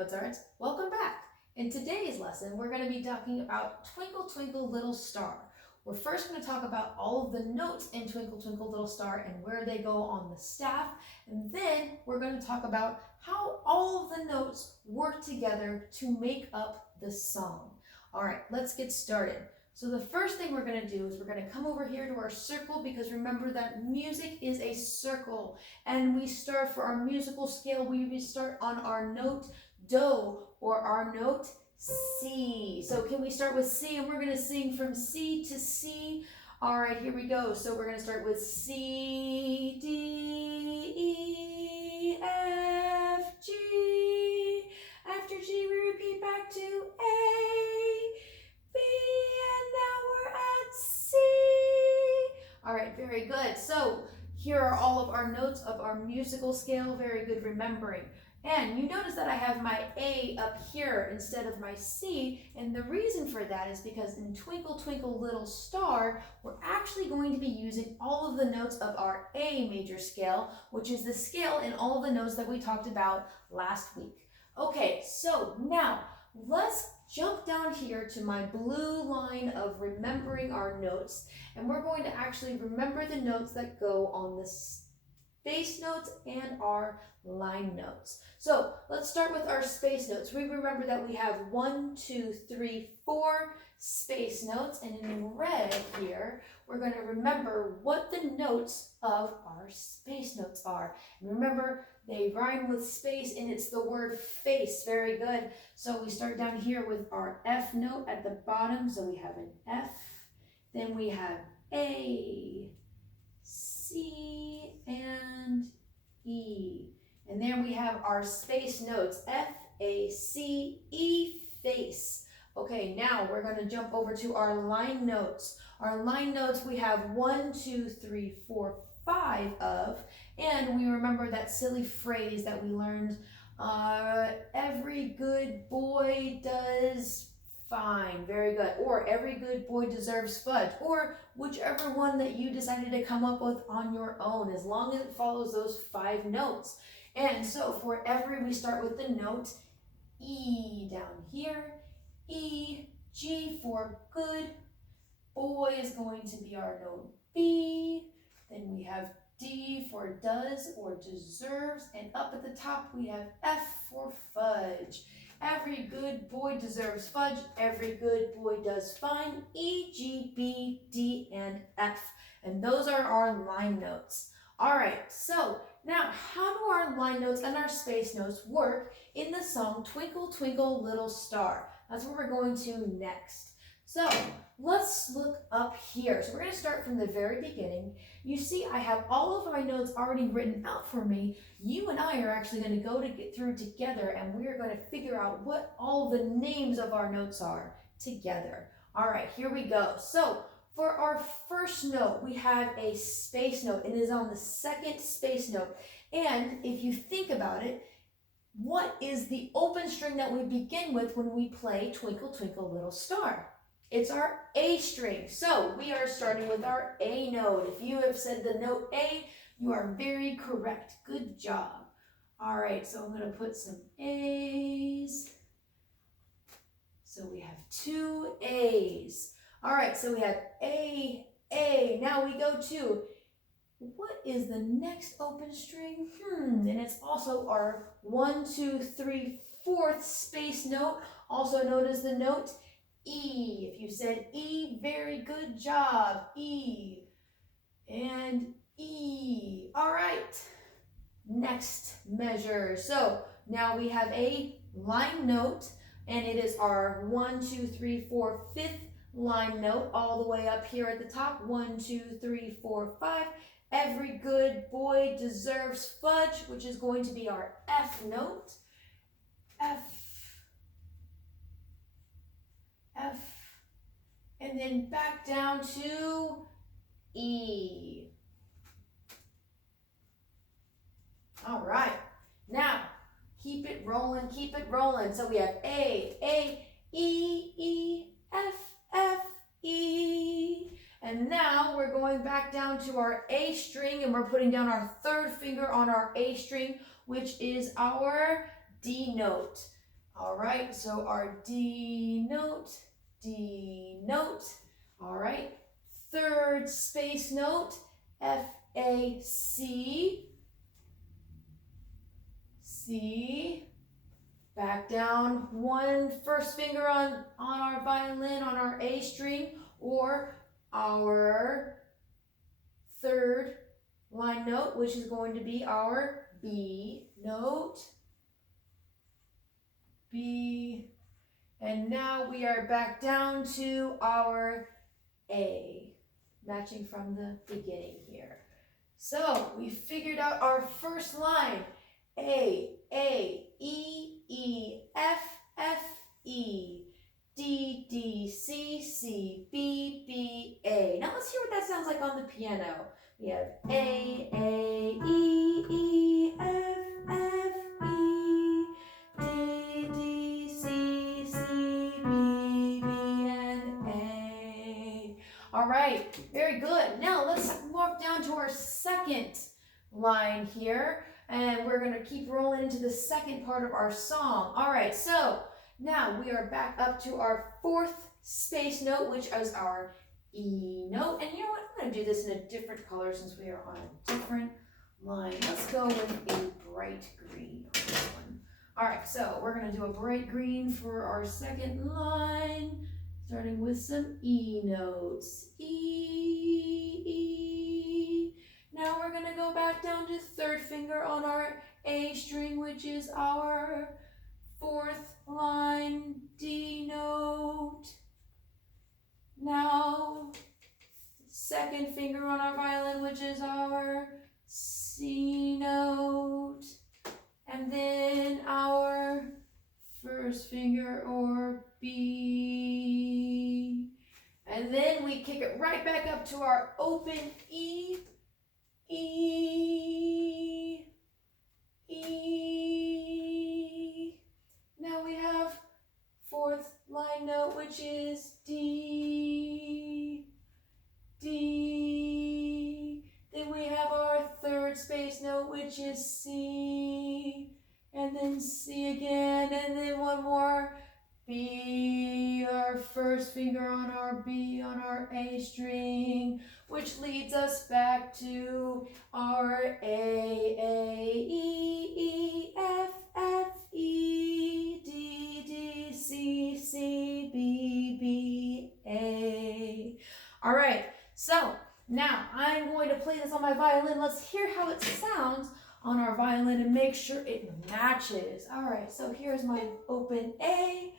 Mozarts, welcome back. In today's lesson, we're going to be talking about Twinkle Twinkle Little Star. We're first going to talk about all of the notes in Twinkle Twinkle Little Star and where they go on the staff, and then we're going to talk about how all of the notes work together to make up the song. All right, let's get started. So the first thing we're going to do is we're going to come over here to our circle, because remember that music is a circle, and we start for our musical scale, we start on our note Do or our note C. So can we start with C, and we're going to sing from C to C. All right, here we go. So we're going to start with C, D, E, F, G. After G, we repeat back to A, B, and now we're at C. All right, very good. So here are all of our notes of our musical scale. Very good remembering. And you notice that I have my A up here instead of my C, and the reason for that is because in Twinkle Twinkle Little Star, we're actually going to be using all of the notes of our A major scale, which is the scale in all of the notes that we talked about last week. Okay, so now let's jump down here to my blue line of remembering our notes, and we're going to actually remember the notes that go on the space notes and our line notes. So let's start with our space notes. We remember that we have 1, 2, 3, 4 space notes, and in red here, we're going to remember what the notes of our space notes are. And remember, they rhyme with space, and it's the word face. Very good. So we start down here with our F note at the bottom. So we have an F, then we have A, C, and E. And then we have our space notes, F, A, C, E, face. Okay, now we're going to jump over to our line notes. Our line notes we have 1, 2, 3, 4, 5 of, and we remember that silly phrase that we learned, every good boy does fine. Very good. Or every good boy deserves fudge, or whichever one that you decided to come up with on your own, as long as it follows those 5 notes. And so for every, we start with the note E down here. E, G for good. Boy is going to be our note B. Then we have D for does or deserves. And up at the top we have F for fudge. Every good boy deserves fudge. Every good boy does fine. E, G, B, D, and F. And those are our line notes. All right, so now how do our line notes and our space notes work in the song Twinkle Twinkle Little Star? That's what we're going to next. So let's look up here. So we're going to start from the very beginning. You see I have all of my notes already written out for me. You and I are actually going to go to get through together, and we are going to figure out what all the names of our notes are together. All right, here we go. So for our first note, we have a space note. It is on the second space note. And if you think about it, what is the open string that we begin with when we play Twinkle Twinkle Little Star? It's our A string. So we are starting with our A note. If you have said the note A, you are very correct. Good job. All right, so I'm going to put some A's. So we have 2 A's. All right, so we have A, A. Now we go to, what is the next open string? And it's also our 1, 2, 3, 4th space note, also known as the note E. If you said E, very good job. E and E. All right, next measure. So now we have a line note, and it is our 1, 2, 3, 4, 5th line note all the way up here at the top. 1, 2, 3, 4, 5. Every good boy deserves fudge, which is going to be our F note. F, F, and then back down to E. All right, now keep it rolling, keep it rolling. So we have A, E, E, F, F, E. And now we're going back down to our A string, and we're putting down our 3rd finger on our A string, which is our D note. All right, so our D note. All right, third space note, F, A, C. Back down one first finger on our violin, on our A string, or our third line note, which is going to be our B note. B. And now we are back down to our A, matching from the beginning here. So we figured out our first line. A, E, F, E, D, C, B, A. Now let's hear what that sounds like on the piano. We have A, E, F, E, D, C, B, and A. All right, very good. Now let's walk down to our second line here. And we're going to keep rolling into the second part of our song. All right, so now we are back up to our fourth space note, which is our E note. And you know what? I'm going to do this in a different color since we are on a different line. Let's go with a bright green on this one. All right, so we're going to do a bright green for our second line, starting with some E notes. E. Now we're going to go back down to third finger on our A string, which is our fourth line D note. Now second finger on our violin, which is our C note. And then our first finger or B. And then we kick it right back up to our open E. Now we have fourth line note, which is D. Then we have our third space note, which is C. And then C again, and then one more B, our first finger on our B on our A string, which leads us back to our A, E, F, E, D, C, B, A. All right, so now I'm going to play this on my violin. Let's hear how it sounds on our violin and make sure it matches. All right, so here's my open A.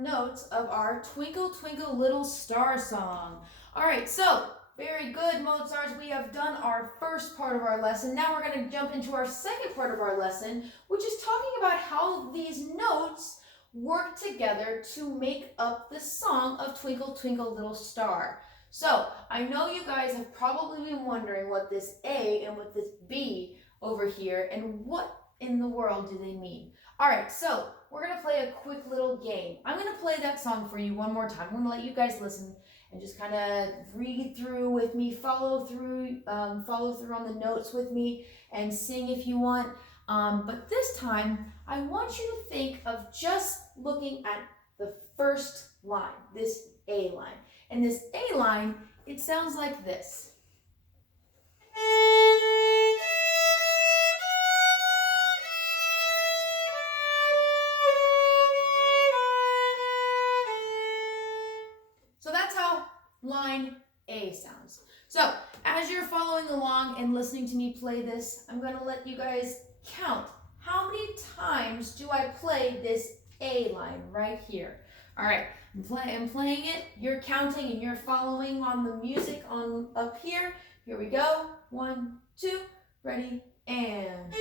Notes of our Twinkle Twinkle Little Star song. All right, so very good, Mozarts. We have done our first part of our lesson. Now we're going to jump into our second part of our lesson, which is talking about how these notes work together to make up the song of Twinkle Twinkle Little Star. So I know you guys have probably been wondering what this A and what this B over here and what in the world do they mean. All right, so we're going to play a quick little game. I'm going to play that song for you one more time. I'm going to let you guys listen and just kind of read through with me, follow through on the notes with me and sing if you want. But this time, I want you to think of just looking at the first line, this A line. And this A line, it sounds like this. Line A sounds. So as you're following along and listening to me play this, I'm going to let you guys count. How many times do I play this A line right here? All right, I'm playing it. You're counting and you're following on the music on up here. Here we go. 1, 2, ready, and.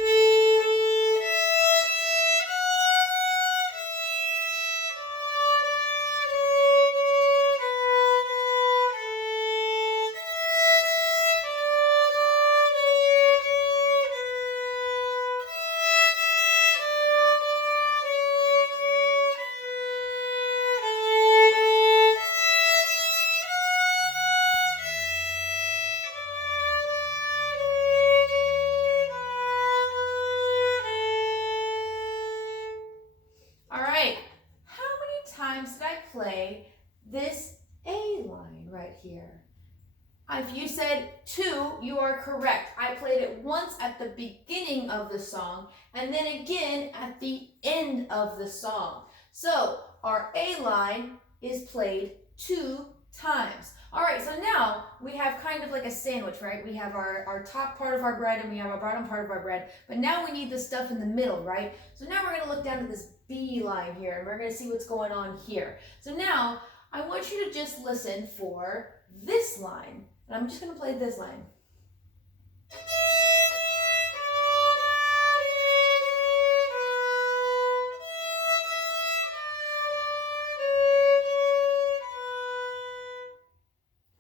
All right, how many times did I play this A line right here? If you said 2, you are correct. I played it once at the beginning of the song and then again at the end of the song. So our A line is played 2 times. All right, so now we have kind of like a sandwich, right? We have our top part of our bread and we have our bottom part of our bread, but now we need the stuff in the middle, right? So now we're gonna look down at this B line here and we're gonna see what's going on here. So now I want you to just listen for this line. And I'm just going to play this line.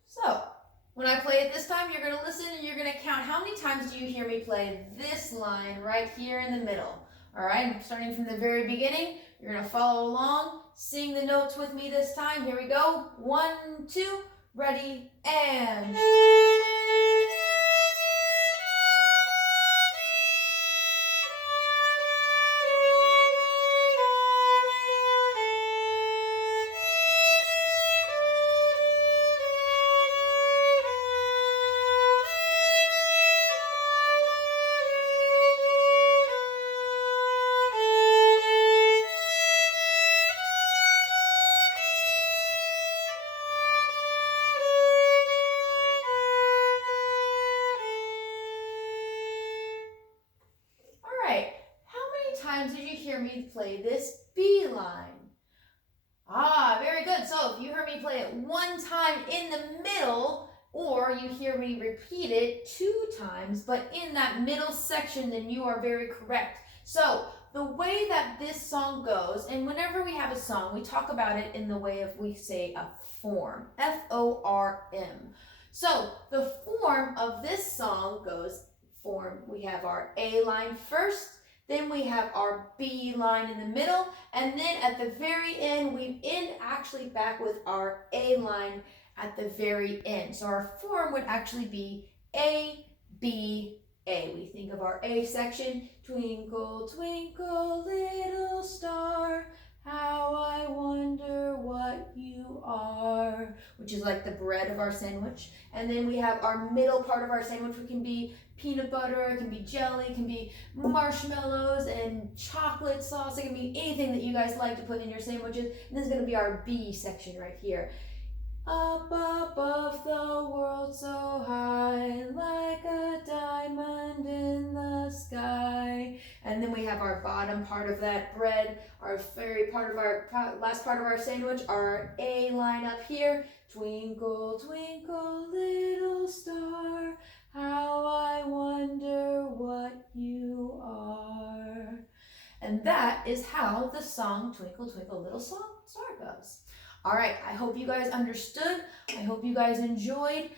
So, when I play it this time, you're going to listen and you're going to count how many times do you hear me play this line right here in the middle. All right, starting from the very beginning, you're going to follow along, sing the notes with me this time. Here we go. 1, 2, ready, and. Times did you hear me play this B line? Very good. So if you heard me play it 1 time in the middle, or you hear me repeat it 2 times, but in that middle section, then you are very correct. So the way that this song goes, and whenever we have a song, we talk about it in the way of, we say a form, F-O-R-M. So the form of this song goes, we have our A line first, then we have our B line in the middle, and then at the very end, we end actually back with our A line at the very end. So our form would actually be A, B, A. We think of our A section, twinkle, twinkle, little star, how I wonder what you are, which is like the bread of our sandwich. And then we have our middle part of our sandwich, which can be peanut butter, it can be jelly, it can be marshmallows and chocolate sauce, it can be anything that you guys like to put in your sandwiches. And this is going to be our B section right here. Up above the world so high, like a diamond in the sky. And then we have our bottom part of that bread, our very part of our last part of our sandwich, our A line up here. Twinkle, twinkle, little star, how I wonder what you are. And that is how the song Twinkle, Twinkle, Little Star goes. All right, I hope you guys understood. I hope you guys enjoyed.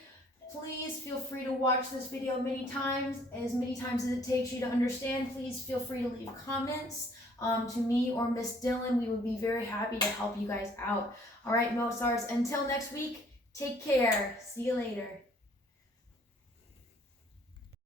Please feel free to watch this video as many times as it takes you to understand. Please feel free to leave comments to me or Miss Dillon. We would be very happy to help you guys out. All right, Note Stars, until next week, take care. See you later.